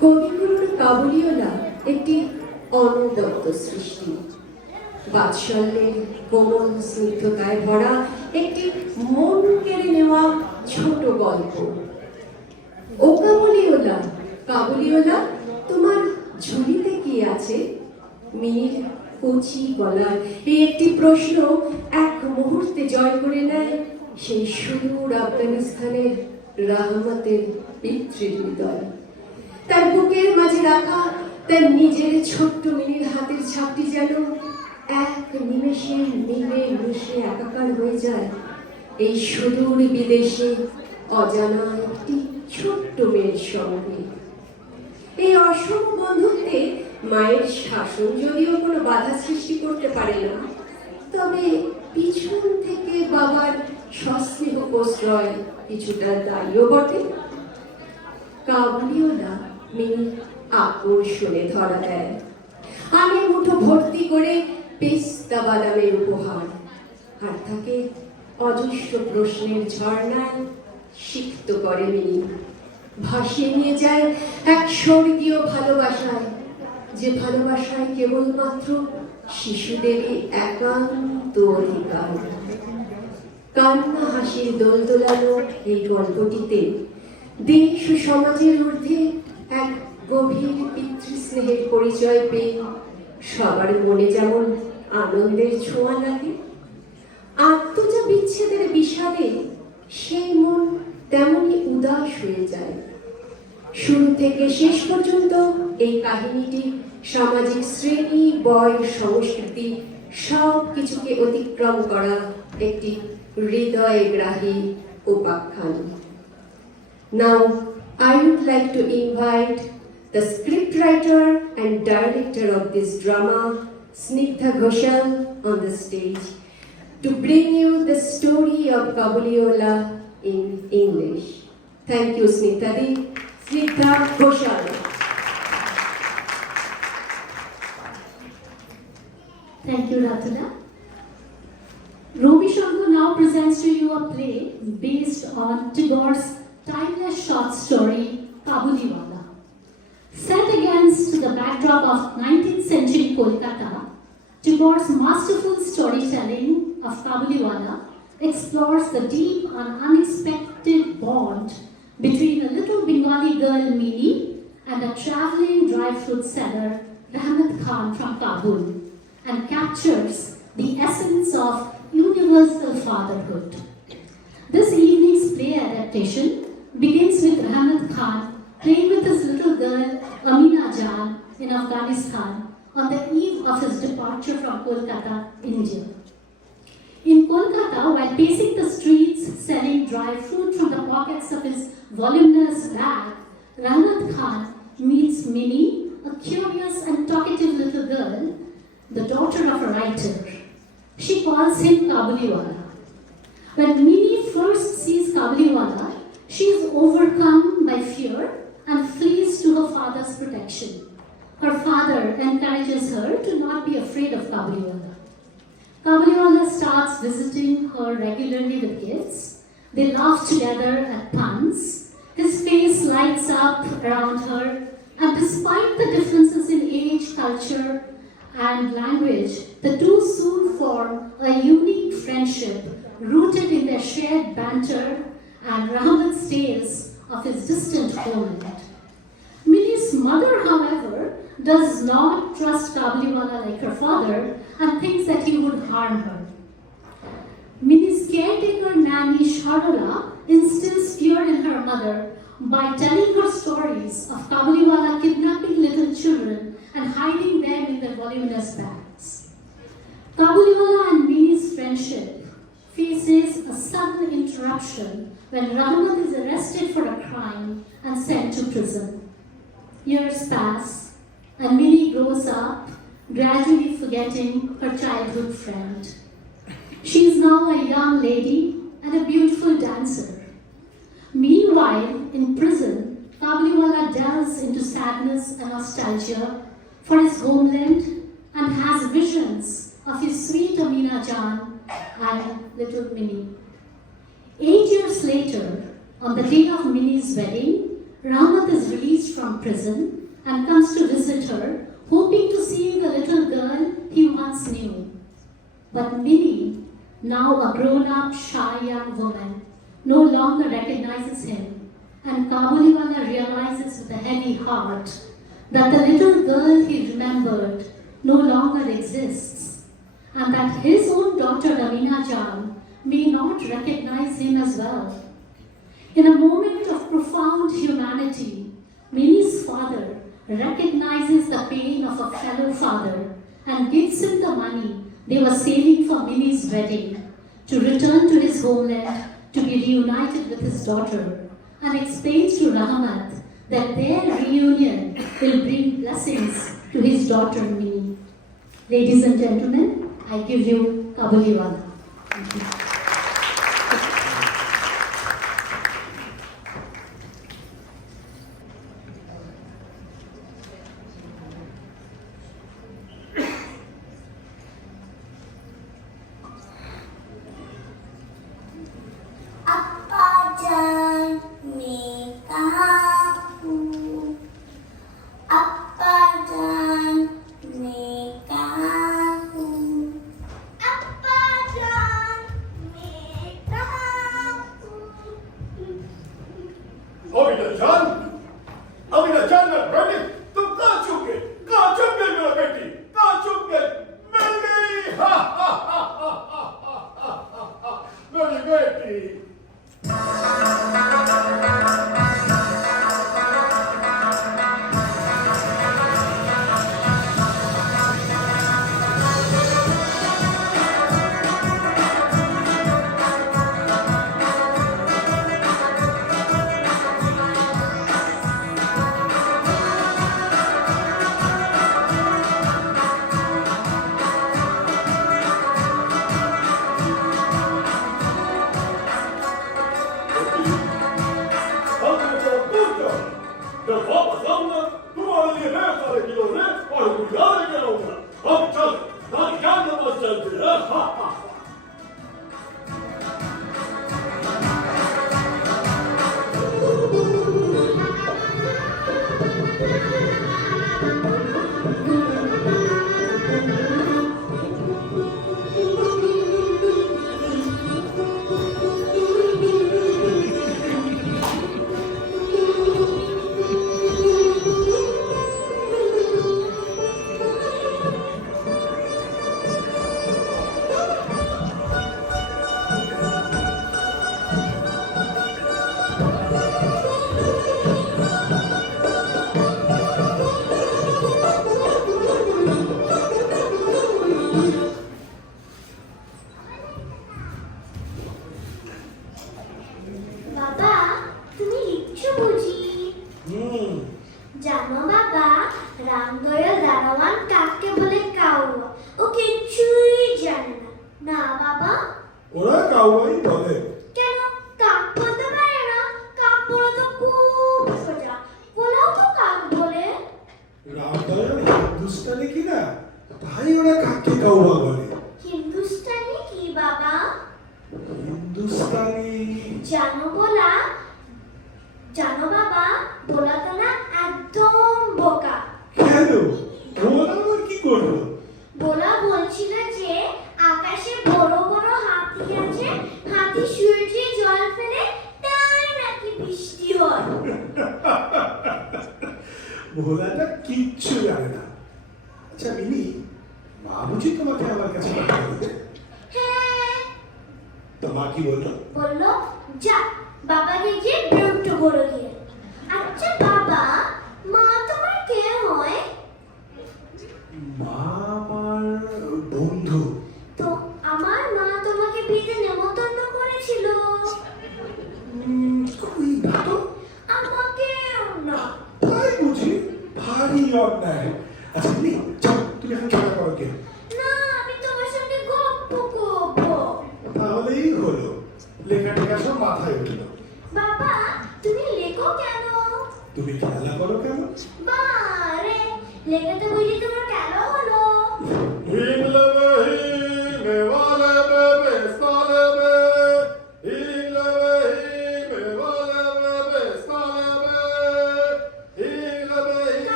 কবিগুরুর কাবুলিওয়ালা একটি অনবদ্য সৃষ্টি, বাৎসল্যের কোমল স্নিগ্ধতায় ভরা একটি মন কেড়ে নেওয়া ছোট গল্প। ও কাবুলিওয়ালা, কাবুলিওয়ালা, তোমার ঝুলিতে কি আছে? মিনির কচি গলার এই একটি প্রশ্ন এক মুহূর্তে জয় করে নেয় সেই সুদূর আফগানিস্তানের রাহমতের পিতৃহৃদয়। তার বুকের মাঝে রাখা তার নিজের ছোট্ট মিনির হাতের ছাপটি যেন এক নিমেষে মিলে মিশে একাকার হয়ে যায় এই সুদূর বিদেশে অজানা একটি ছোট্ট মেয়ের সঙ্গে। এই অসম বন্ধুত্বে মায়ের শাসন যদিও কোনো বাধা সৃষ্টি করতে পারে না, তবে পিছন থেকে বাবার সস্নেহ প্রশ্রয় কিছুটা দায়ীও বটে। কাবুলিওয়ালা মিনি আকর্ষণে ধরা দেয়, আমি মুঠো ভর্তি করে পেস্তা বাদামের উপহার, আর তাকে অজস্র প্রশ্নের ঝর্ণায় সিক্ত করে মিনি, ভাসিয়ে নিয়ে যায় এক স্বর্গীয় ভালোবাসায়, যে ভালোবাসায় কেবলমাত্র শিশুদেরই একান্ত অধিকার। কান্না হাসির দোল দোলানো এই গল্পটিতে দেশ ও সমাজের ঊর্ধ্বে এক গভীর পিতৃস্নেহের পরিচয় পেয়ে সবার মনে যেমন আনন্দের ছোঁয়া লাগে, আত্মজা বিচ্ছেদের বিষাদে সেই মন তেমনই উদাস হয়ে যায়। শুরু থেকে শেষ পর্যন্ত এই কাহিনীটি সামাজিক শ্রেণী, বয়স, সংস্কৃতি সব কিছুকে অতিক্রম করা একটি হৃদয়গ্রাহী উপাখ্যান। Now, I would like to invite the scriptwriter and director of this drama, Snigdha Ghoshal, on the stage to bring you the story of Kabuliwala in English. Thank you, Snigdha Di. Snigdha Ghoshal. Thank you, Ratana. Robi Shankar now presents to you a play based on Tagore's timeless short story, Kabuliwala. Set against the backdrop of 19th century Kolkata, Tagore's masterful storytelling of Kabuliwala explores the deep and unexpected bond between a little Bengali girl, Mini, and a traveling dry fruit seller, Rahmat Khan from Kabul, and captures the essence of universal fatherhood. This evening's play adaptation begins with Rahmat Khan playing with his little girl, Amina Jan, in Afghanistan on the eve of his departure from Kolkata, India. In Kolkata, while pacing the streets selling dry fruit from the pockets of his voluminous bag, Rahmat Khan meets Mini, a curious and talkative little girl, the daughter of a writer. She calls him Kabuliwala. When Mini first sees Kabuliwala, she is overcome by fear and flees to her father's protection. Her father encourages her to not be afraid of Kabuliwala. Kabuliwala starts visiting her regularly with gifts. They laugh together at puns. His face lights up around her, and despite the differences in age, culture, and language, the two soon form a unique friendship rooted in their shared banter and Rahmat's tales of his distant homeland. Mini's mother, however, does not trust Kabuliwala like her father and thinks that he would harm her. Mini's caretaker nanny Sharola instills fear in her mother by telling her stories of Kabuliwala kidnapping little children and hiding them in their voluminous bags. Kabuliwala and Mini's friendship faces a sudden interruption when Rahmat is arrested for a crime and sent to prison. Years pass, and Mini grows up, gradually forgetting her childhood friend. She is now a young lady and a beautiful dancer. Meanwhile, in prison, Kabuliwala delves into sadness and nostalgia for his homeland and has visions of his sweet Amina Jan and little Mini. 8 years later, on the day of Mini's wedding, Rahmat is released from prison and comes to visit her, hoping to see the little girl he once knew. But Minnie, now a grown-up, shy young woman, no longer recognizes him, and Kabuliwala realizes with a heavy heart that the little girl he remembered no longer exists, and that his own daughter Ravina Jan may not recognize him as well. In a moment of profound humanity, Minnie's father recognizes the pain of a fellow father and gives him the money they were saving for Minnie's wedding to return to his homeland to be reunited with his daughter, and explains to Rahmat that their reunion will bring blessings to his daughter Minnie. Ladies and gentlemen, I give you Kabuliwala. Thank you.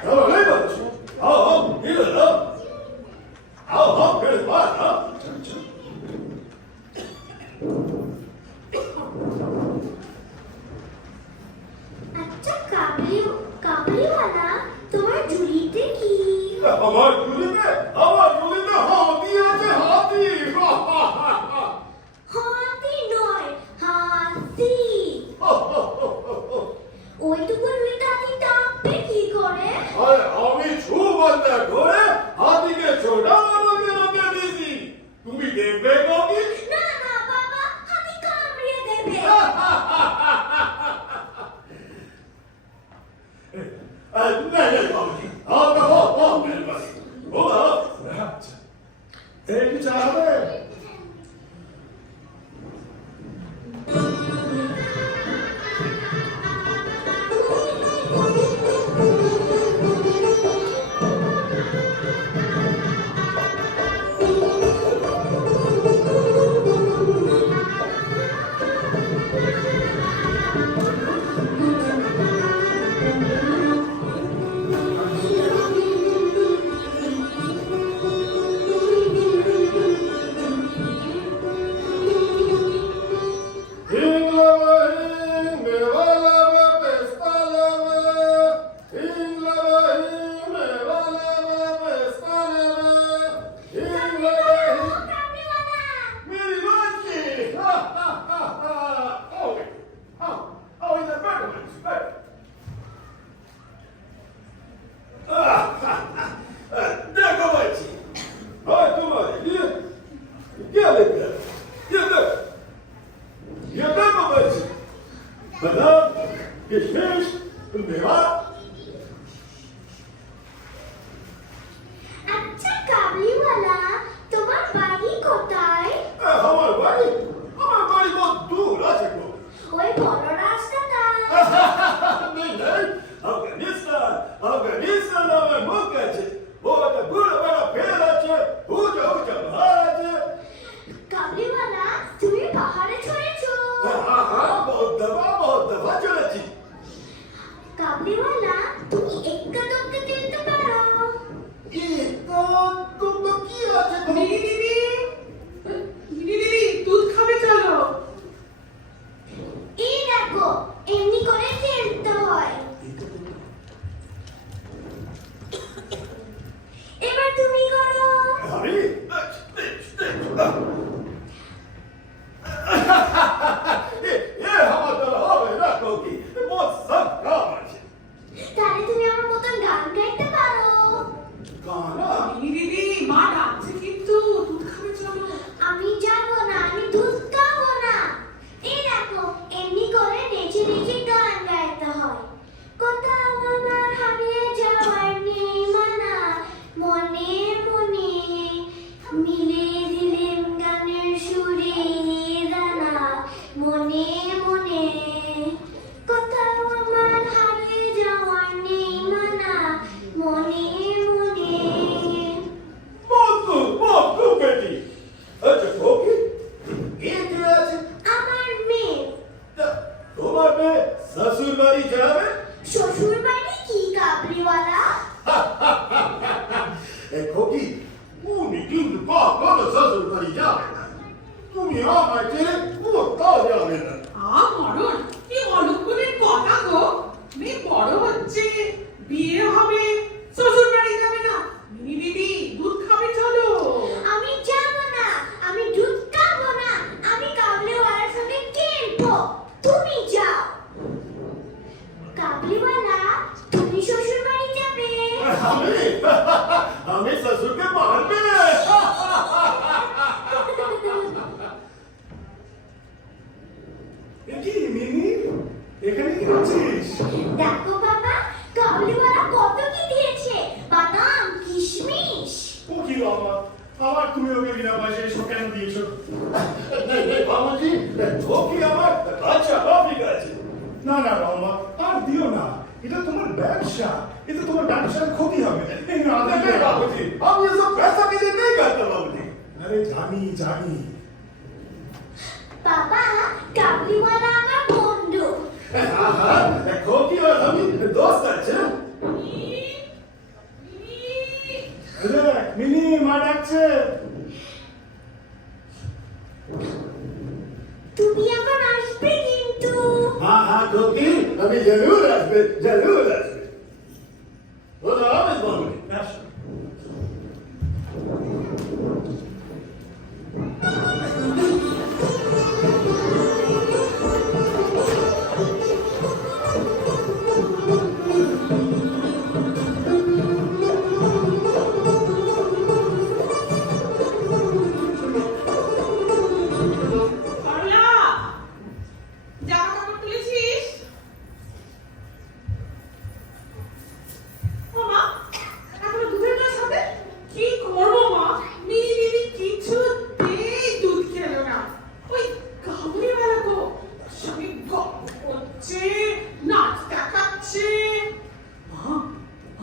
नहीं बच्चे आओ इधर आओ मेरे पास आओ আচ্ছা কাবলিওয়ালা তোমার ঝুলিতে কি আমার ঝুলিতে হাতি আছে হাতি হাতি নয় হাতি ওইটুকু ঝুলিতে হাতি টাপবে কি করে আরে আমি ছুবন্ধা করে হাতিকে ছোটানো রোগে দিয়েছি তুমি দেখবে কবি না না বাবা হাতি কামড়িয়ে দেবে नहीं बाबूजी आपका बहुत मेहरबानी होगा एक चाहते আচ্ছা কাবলিওয়ালা তোমার বাড়ি কোথায় আমার বাড়ি বহুত দূর আছে গো ওই বড় রাস্তাটা नहीं नहीं अफगानिस्तान আমার মুখ আছে বহুত বড় বড় পেড় আছে উঁচা উঁচা পাহাড় আছে কাবলিওয়ালা তুমি পাহাড়ে চড়েছো बहुत दफा চলেছি কাবলিওয়ালা তুমি এক্কা দোক্কা খেলতে পারো তো তোমরা কি আছে দিদি দুধ খাবে চলো এই দেখো এমনি করে খেলতে হয় এবার তুমি করো আমি ये हमारा হবে না কোকি बहुत सब काम আছে তাহলে তুমি আমার মতন গান গাইতে পারো গানা দিদি মা ডাকছে কিন্তু দুধ খাবে চলো আমি যাবো না আমি দুধ খাবো না এই দেখো এমনি করে নেচে নেচে গান গাইতে হয় কোথাও আমার হারিয়ে যাওয়ার নেই মানা মনে মনে মিলে দিলেম গানের সুরে দানা মনে মনে কোথাও আমার হারিয়ে যাওয়ার নেই মানা মনে মনে बहुत बेटी अच्छा कोकी ये क्या আছে আমার মেয়ে তোমার মেয়ে শ্বশুর বাড়ি যাবে শ্বশুর বাড়ি কি কাবলিওয়ালা কোকি তুমি কিন্তু কখনো শ্বশুর বাড়ি যাবে না তুমি আমার ছেলে কোথাও যাবে না মরণ কি অলক্ষণের কথা গো মেয়ে বড় হচ্ছে বিয়ে হবে শ্বশুর বাড়ি যাবে না দিদি দুধ খাবে চলো আমি যাব না আমি দুধ খাবো না আমি কাবলিওয়ালার সঙ্গে খেলবো তুমি যাও কাবলিওয়ালা তুমি শ্বশুর বাড়ি যাবে আমি শ্বশুরকে মারবে কি মিনি এখানে কি আছিস দেখো বাবা কাবলিওয়ালা কত কি দিয়েছে বাদাম কিশমিশ ও কি আমার তুমি ওকে বিনা পয়সায় এসব কেন দিয়েছো বাবুজি ও কি আমার আচ্ছা ঠিক আছে না না রমা আর দিও না এটা তোমার ব্যবসা এটা তোমার ব্যবসার ক্ষতি হবে বাবুজি আমি এসব पैसा के लिए नहीं करता बाबूजी আরে জানি জানি বাবা কাবলিওয়ালা আমার বন্ধু खोकी और हम दोस्त अच्छे ঢুকি আমি জরুর আসবে জরুর আসবে খোদা হাফেজ মামুনি আসো। সরলা জামা কাপড় তুলেছিস ও মা এখনো দুধের গ্লাস হাতে কি করবো মা মিনি দিদি কিছুতেই দুধ খেলো না ওই কাবুলি বেলা তো স্বামী গল্প করছে নাচ দেখাচ্ছে মা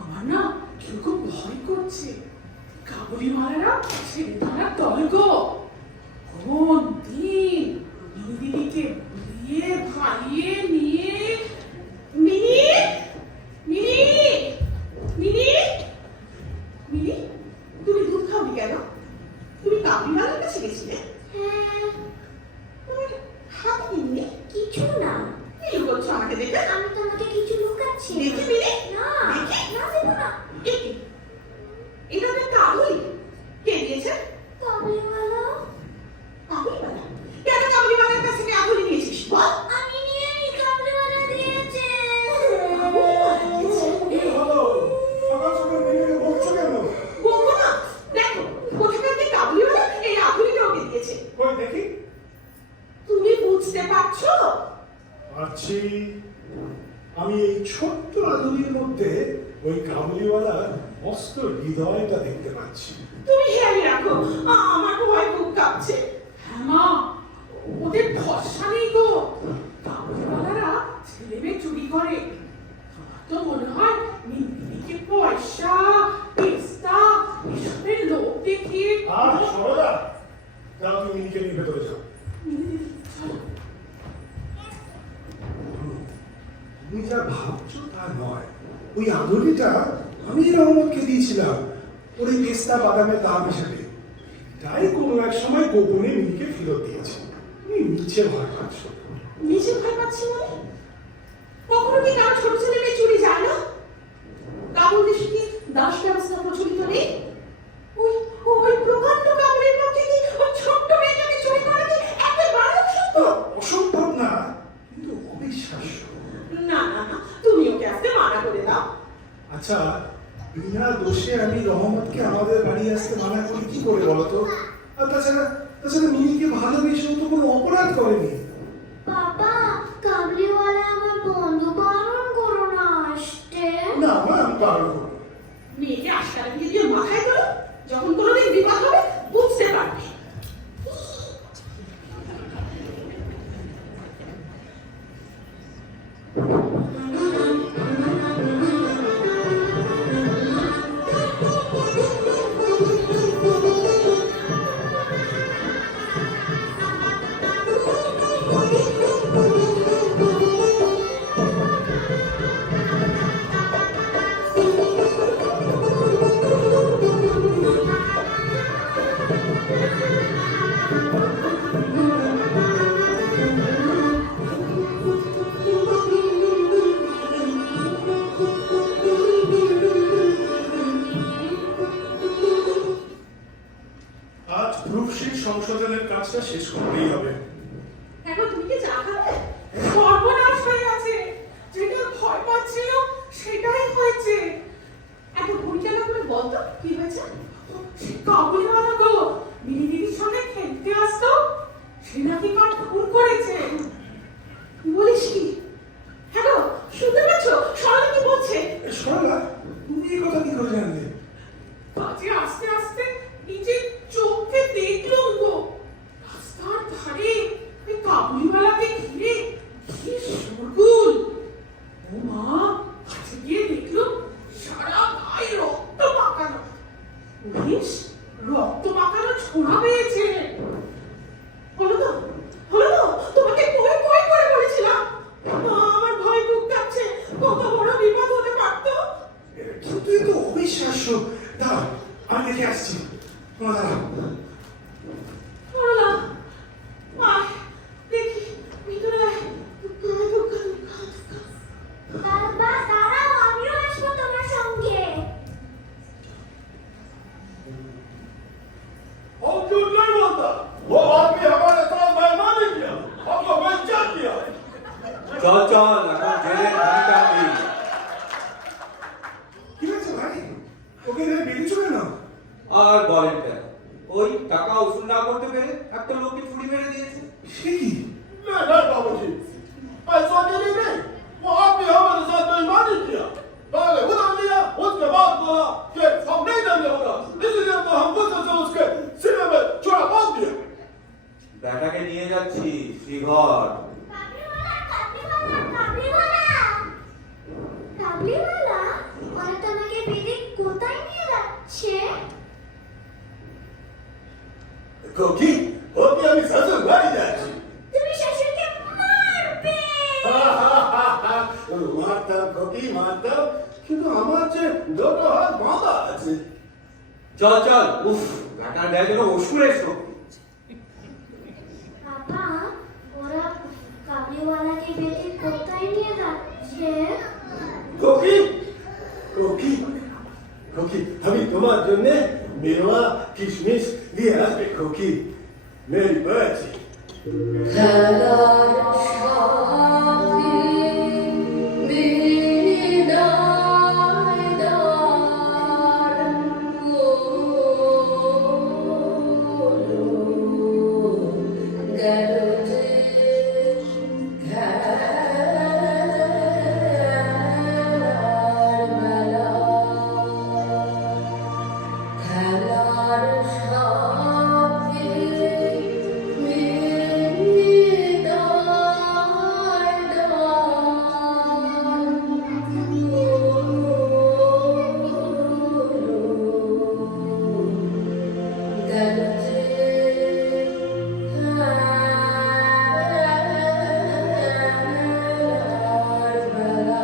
আমার না কিরকম ভয় করছে কাবুলি মালারা ছেড়ে ধরার দল গো কোন দিন মিনি দিদিকে বুলিয়ে ভাইয়ে নিয়ে মিনি মিনি মিনি মিনি তুমি দুধ খাওনি কেন তুমি কাবুলিওয়ালার কাছে গেছিলে হ্যাঁ, তোমার হাত নিয়ে কিছু না। কি করছো আমাকে দেখে আমি তোমাকে কিছু লুকাচ্ছি না। দেখি মিনি না, দেখি? না দেবো না। দেখি এটা তো কাবুলি কে দিয়েছে কাবুলিওয়ালা, কাবুলিওয়ালা কেন কাবুলিওয়ালার কাছে থেকে কাবুলি নিয়েছিস বল আমি নিয়ে নি, কাবুলিওয়ালা দিয়েছে। কি হলো? সকাল সকাল মেয়েকে বকছো কেন? বলবো না দেখো কোথাকার থেকে কাবুলিওয়ালা এই আগুলিটা ওকে দিয়েছে কই দেখি। তুমি বুঝতে পারছো পারছি। আমি এই ছোট্ট আদুরির মধ্যে ওই কাবুলিওয়ালার মস্ত হৃদয়টা দেখতে পাচ্ছি। তুমি খেয়াল রাখো আমার ভয় খুব কাঁপছে হ্যাঁ মা ওদের ভরসা নেই তো কাবুলিওয়ালারা ছেলে মেয়ে চুরি করে আমার তো মনে হয় মিনিকে পয়সা পেস্তা এসবের লোক দেখিয়ে আর সরলা, যাও তুমি মিনিকে নিয়ে ভেতরে যাও। তুমি যা ভাবছো তা নয়। ওই আদুরিটা আমি রহমতকে দিয়েছিলাম ওর এই পেস্তা বাদামের দাম হিসেবে। তাই কোনো এক সময় গোপনে মিনিকে ফেরত দিয়েছি। তুমি নিচে ভয় পাচ্ছ। নিজে ভয় পাচ্ছি মানে কখনো কি কারো ছোট ছেলে মেয়ে চুরি যায় না কাবুল দেশে কি দাস ব্যবস্থা প্রচলিত নেই ওই ওই প্রকাণ্ড কাবুলের পক্ষে কি ওই ছোট্ট মেয়েটাকে চুরি করা কি একেবারে অসম্ভব অসম্ভব না, কিন্তু অবিশ্বাস্য। না না না তুমি ওকে আজকে মানা করে দাও আচ্ছা, বিনা দোষে আমি রহমতকে আমাদের বাড়ি আসতে মানা করি কি করে বলতো? আর তাছাড়া মিনিকে ভালোবেসে ও তো কোনো অপরাধ করেনি। বাবা, কাবুলিওয়ালা আমার বন্ধু, বারণ করো না আসতে। না মা, আমি পারবো না। মেয়েকে আশকারা দিয়ে দিয়ে মাথায় ধরো যখন কোনোদিন বিপদ হবে বুঝতে পারবে চল চল, এখন জেলের ঘন্টা নেই। কি হয়েছে ভাই? ওকে এভাবে বেরিয়েছো কেন? আর বলেন কেন, ওই টাকা উসুল না করতে পেরে একটা লোককে ছুরি মেরে দিয়েছে। সে কি? नहीं नहीं बाबूजी, पैसा देने नहीं, वो आपने हमारे साथ बेईमानी किया। पहले उधार लिया, उसके बाद बोला कि हम नहीं देंगे उधार, इसलिए तो हम गुस्से से उसके सीने में छुरा बांध दिया। বেটাকে নিয়ে যাচ্ছি শ্রীঘর। কাবলিওয়ালা ওরা তোমাকে বেঁধে কোথায় নিয়ে যাচ্ছে? कोकी, वो भी अभी ससुर भाई जाएगी। তুমি শ্বশুরকে মারবে। মারতাম কোকি মারতাম, কিন্তু আমার যে দুটো হাত বাঁধা আছে। চল চল, উফ, বেটার গায়ে যেন অসুরের শক্তি। বাবা ওরা কাবলিওয়ালাকে বেঁধে কোথায় নিয়ে যাচ্ছে? কোকি কোকি কোকি, আমি তোমার জন্য মেওয়া কিশমিশ দিয়ে আসবে কোকি, মেরি বাচ্চি। খেলার সাথে বিদায় দান হলো, গেল যে খেলার মেলা, খেলার সাথে বিদায় দান হলো, গেল যে খেলার মেলা।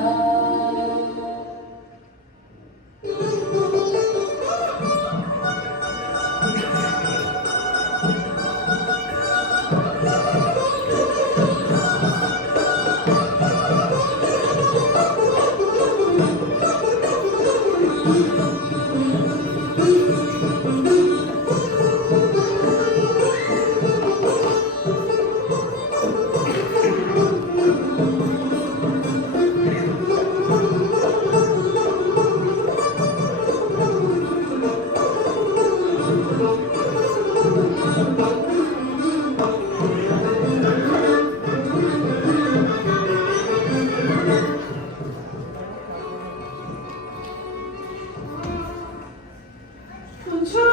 শুনছো?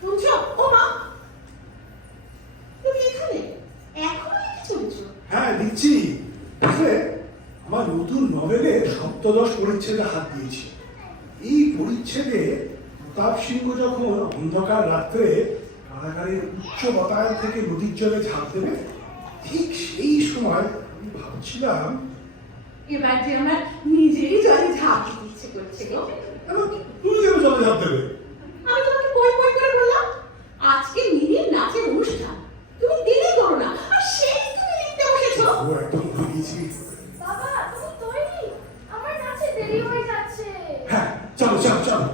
শুনছো? ও মা, তুমি এখানে এখনো লিখে চলেছো? হ্যাঁ লিখছি। আসলে আমার নতুন নভেলে সপ্তদশ পরিচ্ছেদে হাত দিয়েছি। এই পরিচ্ছেদে প্রতাপ সিংহ যখন অন্ধকার রাত্রে কারাগারের উচ্চ বাতায়ন থেকে নদীর জলে ঝাঁপ দেবে, ঠিক সেই সময় আমি ভাবছিলাম, এবার যে আমার নিজেরই জলে ঝাঁপ দিতে ইচ্ছে করছে গো। কেন তুমি কেন জলে ঝাঁপ দেবে? আমি তোমাকে কই কই করে বললাম আজকে মিনির নাচের অনুষ্ঠান, তুমি দেরি করো না, আর সেই তুমি লিখতে বসেছো। ও একদম ভুলে গেছি। বাবা তুমি তৈরি? আমার নাচে দেরি হয়ে যাচ্ছে। হ্যাঁ চলো চলো চলো।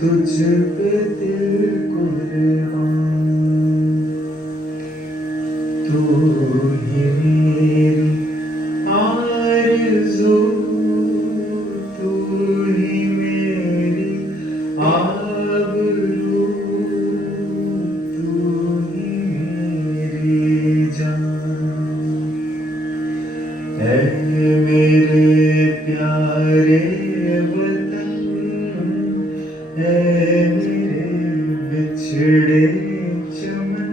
तुझ पे दिल कुर्बान तू ही मेरी आरज़ू तू ही मेरी आबरू तू ही मेरी जान ऐ मेरे प्यारे वतन ऐ मेरे बिछड़े चमन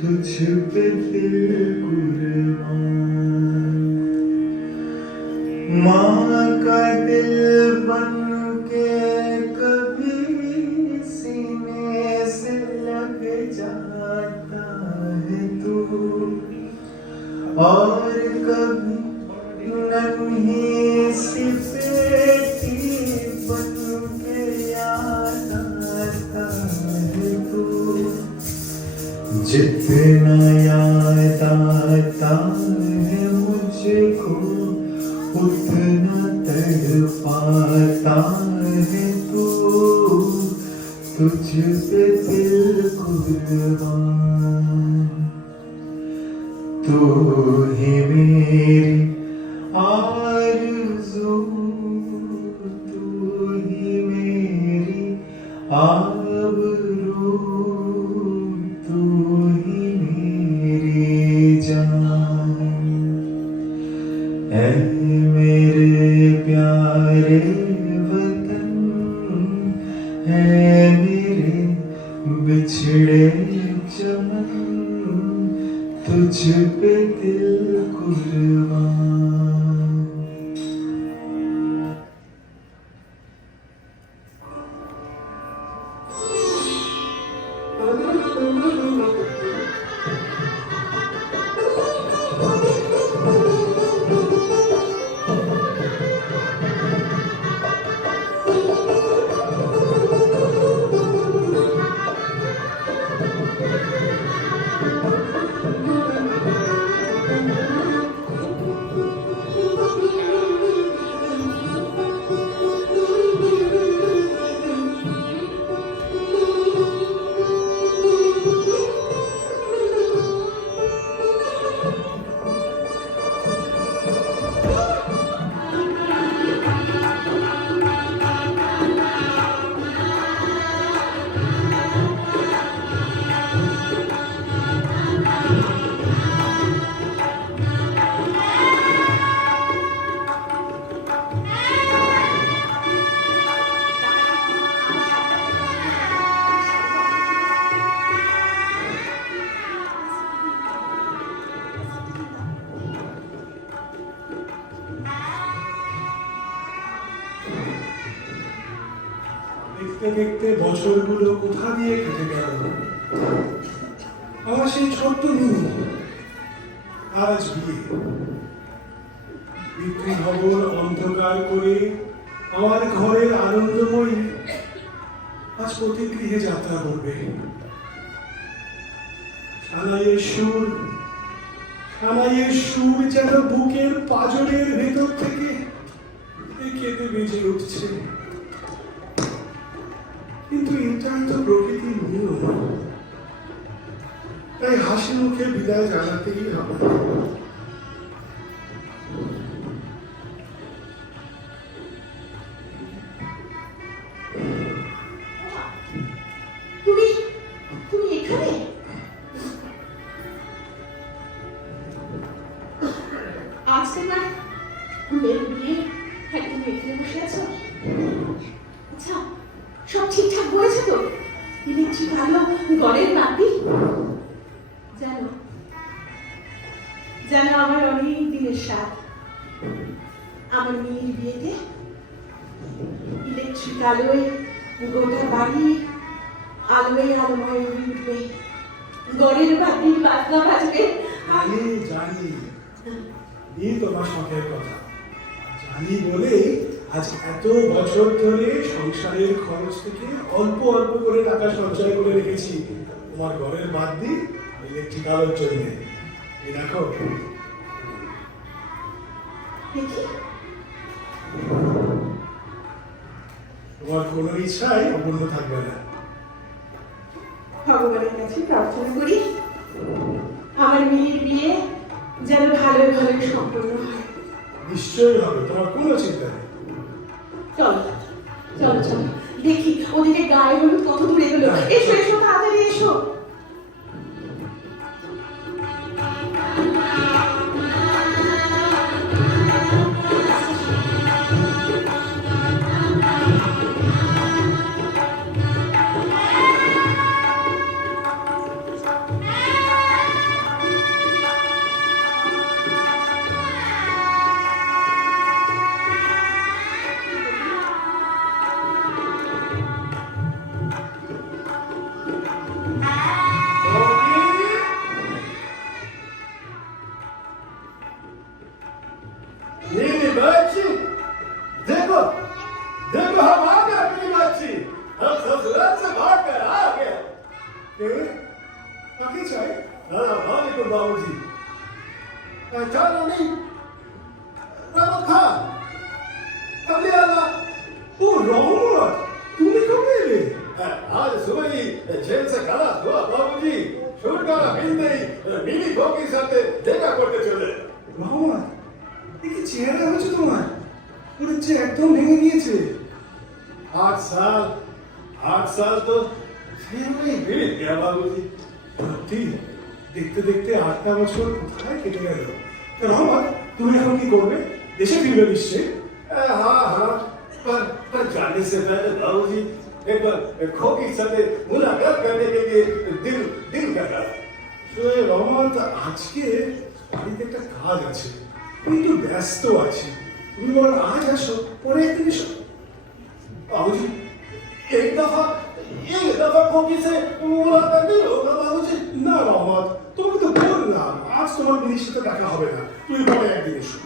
तुझ पे दिल कुर्बान माँ का दिल बन के कभी सीने से लग जाता है तू और कभी नन्ही सी बेटी बन के याद आता है तू जितना याद आता है मुझको उतना तड़पाता है तू तुझ पे दिल कुर्बान तू ही मेरी आरज़ू तू ही मेरी आबरू तू ही मेरी जान ऐ मेरे प्यारे वतन है मेरे बिछड़े चमन तुझ पे दिल कुर्बान দেখতে দেখতে বছরগুলো কোথা দিয়ে কেটে গেল আমার সেই ছোট্ট রুম আজ বিয়ে বিক্রি ভবন অন্ধকার করে আমার ঘরের আনন্দময়ী আজ প্রতি গৃহে যাত্রা করবে সানাইয়ের সুর যেন বুকের পাঁজরের ভেতর থেকে কেঁদে বেজে উঠছে। কিন্তু এটাই তো প্রকৃতির নিয়ম, তাই হাসি মুখে বিদায় জানাতেই হবে। তুমি তুমি এখানে? আজ তোমার মেয়ের বিয়ে, হ্যাঁ তুমি এখানে বসে আছো? আচ্ছা, সব ঠিকঠাক বলেছে তো? ইলেকট্রিক আলো, ঘরের বাতি? জানো জানো আমার অনেক দিনের স্বাদ, আমার মেয়ের বিয়েতে ইলেকট্রিক আলোয় গোটা বাড়ি আলোয় আলোময় হয়ে উঠবে, ঘরের বাতি বাজনা বাজবে। জানি এই তোমার শখের কথা, জানি বলেই আজ এত বছর ধরে সংসারের খরচ থেকে অল্প অল্প করে টাকা সঞ্চয় করে রেখেছি তোমার ঘরের বাদ দিয়ে ইলেকট্রিক আলোর জন্য। এই দেখো, দেখি তোমার কোনো ইচ্ছাই অপূর্ণ থাকবে না। ভগবানের কাছে প্রার্থনা করি আমার মেয়ের বিয়ে যেন ভালো ভালো সম্পূর্ণ হয়। নিশ্চয়ই হবে, তোমার কোনো চিন্তা নেই। চলো চলো চলো দেখি ওদিকে গায়ে হলুদ কত দূরে গেলো। এসো এসো তাড়াতাড়ি এসো। मेरी बच्ची, देखो देखो हम आ गए अपनी बच्ची, हम ससुराल से भाग कर आ गए। কাকে চাই? वालेकुम बाबूजी। चलो नहीं रमत खान कब आला? ও রহমত, তুমি কবে এলে? आज सुबह ही जेल से खलास हुआ बाबूजी। छुटकारा मिलते ही मिनी भोग के साथ देखा करते चले। রহমত, এ কি চেহারা হয়েছে তোমার? পুরো যে একদম ভেঙে গিয়েছে। 8 साल तो फिर में बीत गया बाबूजी। সত্যি, দেখতে দেখতে 8টা বছর কোথায় কেটে গেল। তা রহমত, তুমি এখন কি করবে? দেশে ফিরবে নিশ্চয়ই। हाँ पर जाने से पहले बाबूजी एक बार खोकी साथे मुलाकात करने के लिए दिल कर रहा। শুনে রহমত, আজকে বাড়িতে একটা কাজ আছে, আমি একটু ব্যস্ত আছি। তুমি বল আজ আসো, পরে একদিন এসো। बाबूजी एक दफा खोकी से मुलाकात नहीं होगा बाबूजी। না রহমত, তোমাকে তো বললাম আজ তোমার মিনির সাথে দেখা হবে না, তুমি পরে একদিন এসো।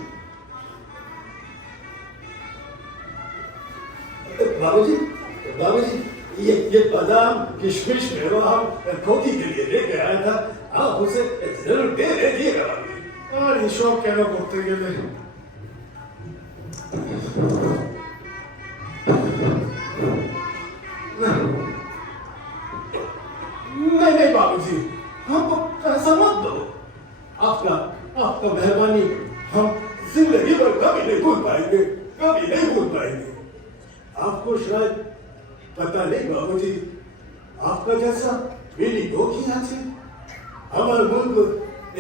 बाबूजी ये बादाम किशमिश मेवा हम खोकी के लिए लेके आया था, आप उसे जरूर दे दीजिएगा बाबूजी। আর এসব কেন করতে গেলে? नहीं बाबूजी, हमको पैसा मत दो। आपका मेहरबानी हम जिंदगी भर कभी नहीं भूल पाएंगे। आपको शायद पता नहीं बाबूजी, आपका जैसा मेरी धोखी আছে, আমার मुल्क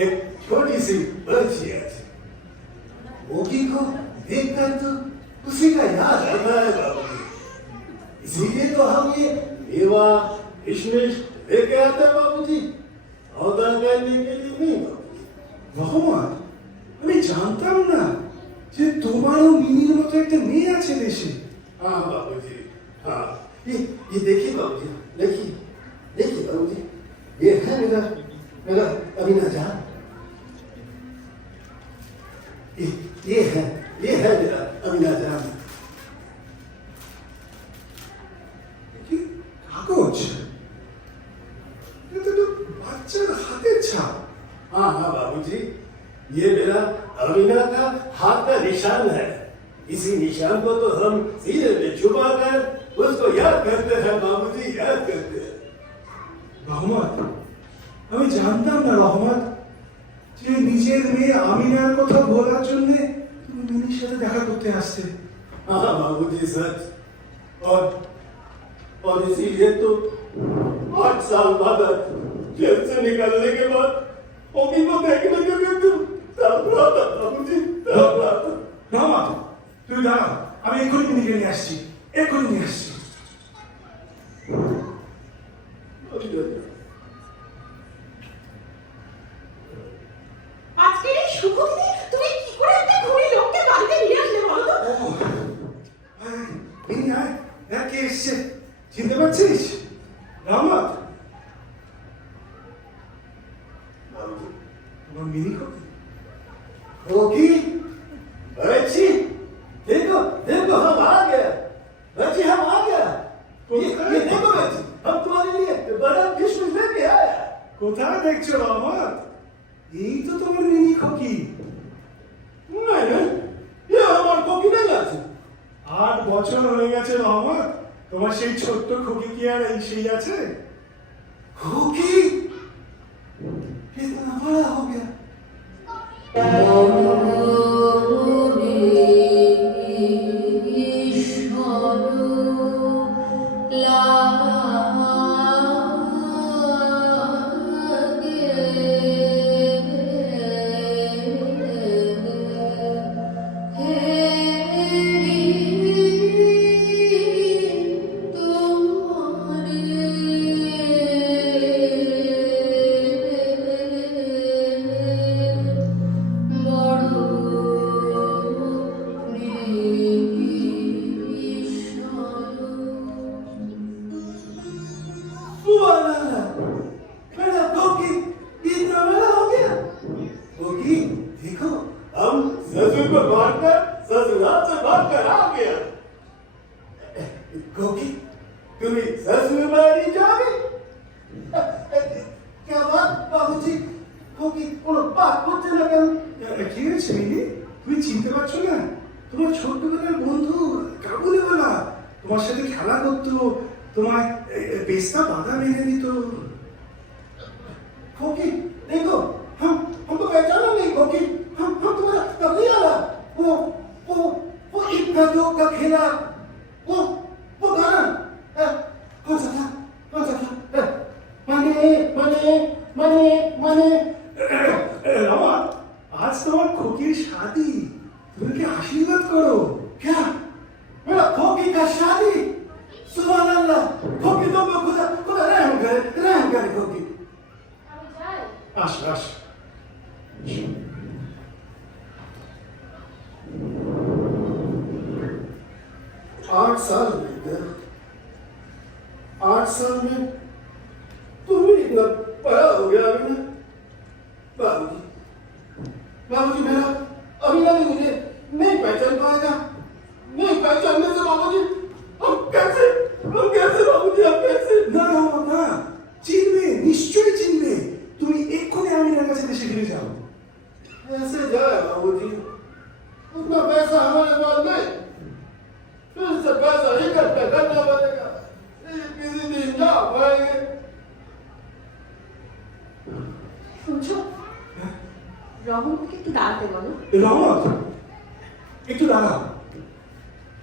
एक छोटी सी बच्ची है। धोखी को देखकर तो उसी का याद आता है बाबूजी। इसीलिए तो हम ये मेवा किशमिश लेके आते हैं बाबूजी, सौदा करने के लिए नहीं बाबूजी। রহমত, আমি জানতাম না যে তোমারও মিনির মতো একটা মেয়ে আছে দেশে। हाँ बाबूजी, हाँ ये देखिए बाबूजी, देखिए बाबूजी, ये है मेरा अमीना जान। ये है मेरा अमीना जान। কি কাগজ? এটা তো বাচ্চার হাতের इच्छा। हाँ हाँ बाबूजी, ये मेरा अमीना का हाथ का निशान है। इसी निशान को तो हम सीने में छुपा कर उसको याद करते हैं बाबूजी, याद करते हैं। রহমত, আমি জানতাম না রহমত যে নিজের মেয়ে আমিনার কথা বলার জন্য তুমি মিনির সাথে দেখা করতে আসতে। हाँ बाबूजी सच। और इसीलिए तो 8 साल बाद जेल से निकलने के बाद ओमी को देखने के लिए तुम तड़प रहा था बाबूजी, तड़प रहा था। রহমত, তুই দাঁড়া, আমি এক্ষুনি মিনিকে নিয়ে আসছি, এক্ষুনি নিয়ে আসছি। আজকের এই শুভ দিনে তুমি কি করে একটা খুনি লোককে বাড়িতে নিয়ে আসলে বলো তো? মিনি আয়, দেখ কে এসছে, চিনতে পারছিস? রহমত, তোমার মিনি কোথায়? ओकी, बच्ची, देखो देखो हम आ गए, बच्ची हम आ गए। ये देखो बच्ची, हम तुम्हारे लिए बड़ा किशमिश लेके आया। কোথায় দেখছো রহমত? এই তো তোমার মিনি খোকি। नहीं नहीं, ये हमारे कोकी नहीं आती। 8 বছর হয়ে গেছে রহমত, তোমার সেই ছোট্ট খোকি কি আর এই সেই আছে? कोकी, कितना बड़ा हो गया। मेरा कोकी इतना बड़ा हो गया। कोकी, देखो हम ससुर को मारकर ससुराल से भागकर आ गया। कोकी, तुम्हें ससुर बाड़ी जाओगे? क्या बात बाबूजी? कोकी কোনো বাত করতে না কেন? কি হয়েছে মিনি? তুমি চিনতে পারছো না? তোমার ছোটবেলার বন্ধু কাবুলিওয়ালা তোমার সাথে খেলা করতো, তোমায় পেস্তা বাদাম এনে দিত। कोकी, देखो हमको पहचाना नहीं कोकी, हम तुम्हारा तबली वाला वो इतना जोक का खेला, वो गाना कौन सा था? मने রহমত, আজ তোমার খোকির শাদি, তুমি কি আশীর্বাদ করো? क्या मेरा खोकी का शादी? सुभान अल्लाह, खोकी तो खुदा रहम करे खोकी। আস আস। 8 साल बीत गए। 8 साल में तुम भी इतना बड़ा हो गया अभी ना। बाबूजी मेरा अभी ना मुझे नहीं पहचान पाएगा। नहीं पहचानने से बाबूजी हम कैसे बाबूजी हम कैसे? না রহমত না, চিনবে, নিশ্চয়ই চিনবে। তুমি এক্ষুনি আমিনার কাছে দেশে ফিরে যাও। कैसे जाए बाबूजी? उतना पैसा हमारे पास नहीं। फिर से पैसा इकट्ठा करना पड़ेगा। किसी दिन जा पाएंगे। শুনছো? রহমতকে একটু দাঁড়াতে বলো। রহমত, একটু দাঁড়াও।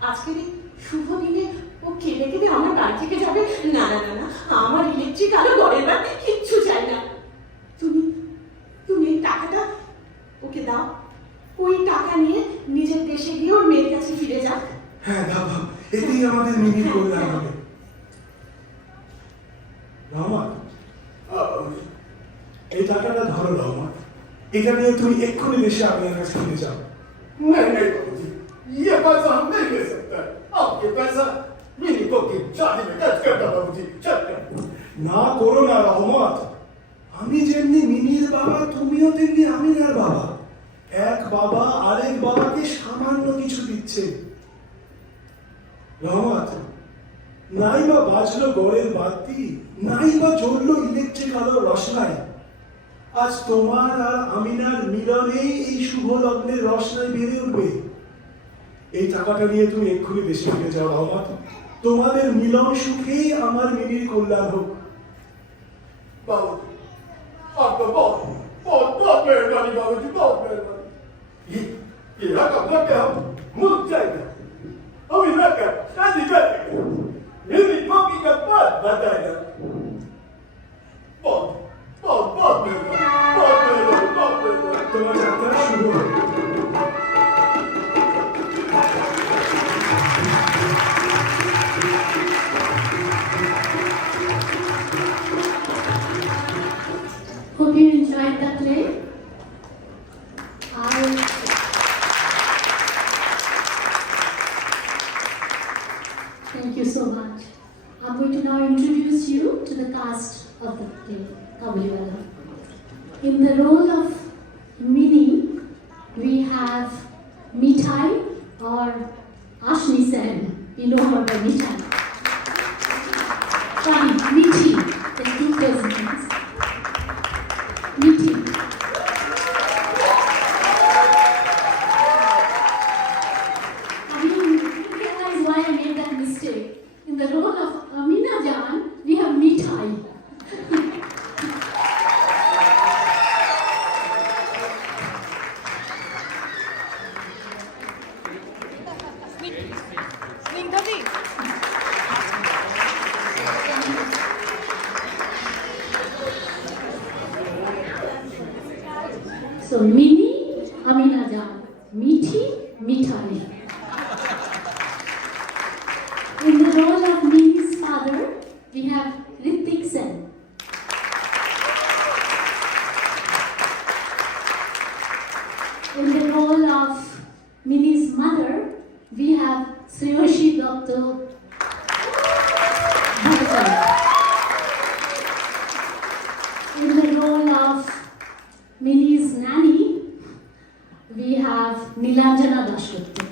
আজকের এই শুভ দিনে ও কেঁদে কেঁদে আমার বাড়ি থেকে যাবে? না না না না, আমার ইলেকট্রিক আলো ঘরের বাড়ি কিচ্ছু চাই না। তুমি এই টাকাটা ওকে দাও, ওই টাকা নিয়ে নিজের দেশে গিয়ে ওর মেয়ের কাছে ফিরে যাক। হ্যাঁ দাও দাও, এতেই আমাদের মিনির কল্যাণ হবে। রহমত, এই টাকাটা ধরো রহমত, এটা নিয়ে তুমি এক্ষুনি দেশে আমিনার কাছে ফিরে যাও। नहीं नहीं बाबूजी, ये पैसा हम नहीं ले सकते। आपके पैसा मेरी कोकी शादी में खर्च करता बाबूजी, चल कर। না করো না রহমত, আমি যেমনি মিনির বাবা তুমিও তেমনি আমিনার বাবা। এক বাবা আরেক বাবাকে সামান্য কিছু দিচ্ছে। রহমত, নাই বা বাজলো গড়ের বাতি, নাই বা জ্বললো ইলেকট্রিক আলোর রসনাই, আজ তোমার আর আমিনার মিলনেই এই শুভ লগ্নের রসনায় বেড়ে উঠবে। এই টাকাটা নিয়ে তুমি এক্ষুনি দেশে ফিরে যাও রহমত। তোমাদের মিলন সুখেই আমার মিনির কল্যাণ হোক। बाबूजी आपका बहुत बहुत बहुत मेहरबानी बाबूजी, बहुत मेहरबानी। ये रकम ना क्या हम मुल्क जाएगा, हम इधर का शादी करेंगे, मेरी मम्मी का बात बताएगा। बहुत बहुत बहुत मेहरबानी, बहुत मेहरबानी, बहुत मेहरबानी। তোমার যাত্রা শুভ হোক। Hope you enjoyed the play. Thank you so much. I'm going to now introduce you to the cast of the play, Kabuliwala. In the role of Mini, we have Mithai or Ashni Sen. You know her by Mithai. Sorry, Mithi. There's two presidents. Mithi. And you realize why I made that mistake. In the role of Amina Jan, we have Mithai. So Mini, Amina Jan, Mithi, Mithai. In the role of Mini's father, we have Ritik Sen. In the role of Mini's mother, we have Sriyoshi Dr. Bhattacharya. In the role of Mini's nanny, we have Nilanjana Dashgupta.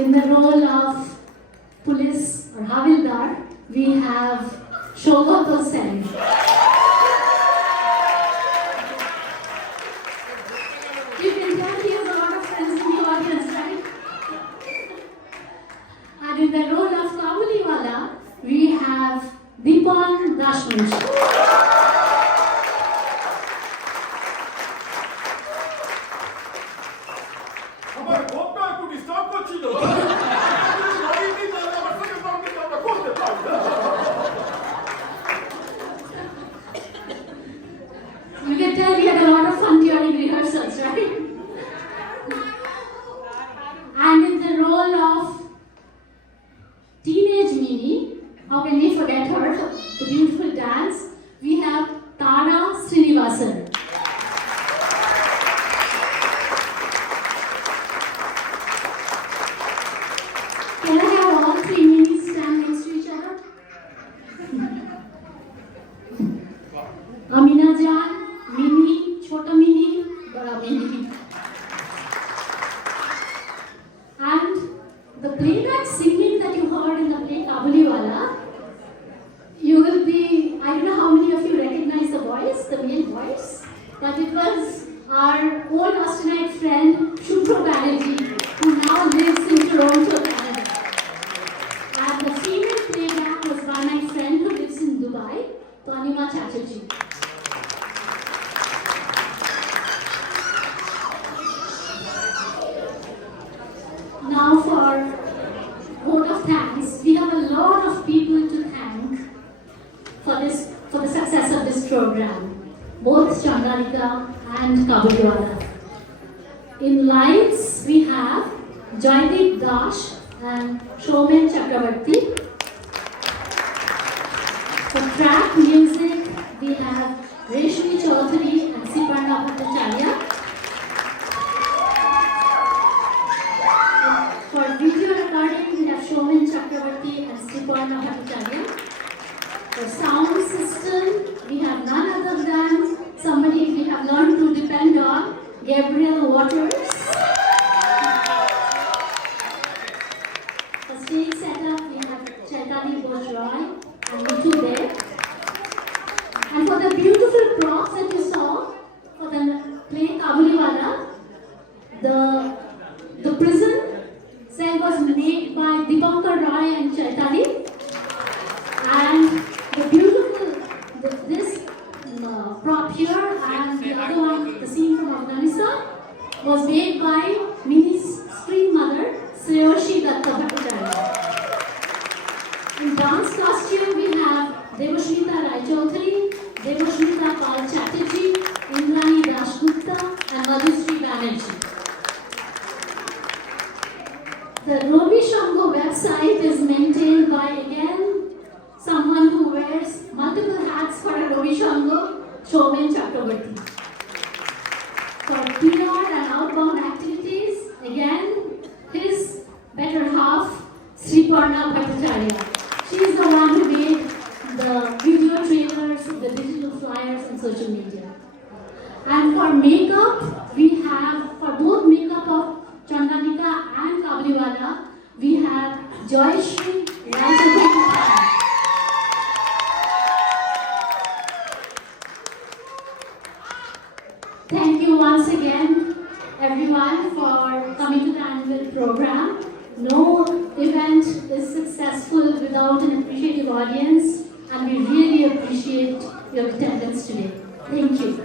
In the role of police or Havildar, we have Shobhata Sen. You can tell he has a lot of friends in the audience, right? And in the role of Kabuliwala, we have Dipan Dashmunchi. আমার ঘরটা একটু disturb করছিল। গাড়ি নিয়ে তাহলে আমার সঙ্গে সঙ্গে আমরা করতে পারি না। You can tell we had a lot of fun during rehearsals, right? And in the role of teenage Mini, how can we forget her? The beautiful dance. We have Tara Srinivasan. Can I have all three Minis stand next to each other? Amina Jan, Mini, Chota Mini, Bada Mini. And the playback singing that you heard in the play Kabuliwala, you will be, I don't know how many of you recognize the voice, the male voice, but it was our old Austenite friend Shubhra Banerjee, who now lives in Toronto, Canada. And the female playback was by my friend who lives in Dubai, Tanima Chatterjee. Now for vote of thanks, we have a lot of people to thank for the success of this program, both Chandralika and Kabuliwala. In lights, we have Joydeep Dash and Shomen Chakravarti. For track music, we have Reshmi Chaudhary and Siparna Bhattacharya. For video recording, we have Shomen Chakravarti and Siparna Bhattacharya. For sound system, we have none other than somebody we have learned to depend on, Gabriel Waters. For stage setup, we have Chaitanya Bojroy. and Nitu there. And for the beautiful props that you saw for the play Kabuliwala, the prison cell was made by Dipankar Roy and Chaitali. And the beautiful, this prop here and the other one, the scene from Afghanistan, was made by Mini's screen mother, Sreyoshi Datta Bhattacharya. In dance costume, we have Devasmita Raichaudhary, Devasmita Pal Chatterjee, Indrani Dashgupta, and Madhusri Banerjee. The Robi Shango website is maintained by, again, someone who wears multiple hats for a Robi Shango, Shobhan Chakrabarti. For PR and outbound activities, again, his better half, Sriparna Bhattacharya. She is the one who made the video trailers, the digital flyers, and social media. And for makeup, we have, for both makeup of Chandanika and Kabuliwala, we have Joyshri Rajagopal. Thank you once again, everyone, for coming to the annual program. No event is successful without an appreciative audience, and we really appreciate your attendance today. Thank you.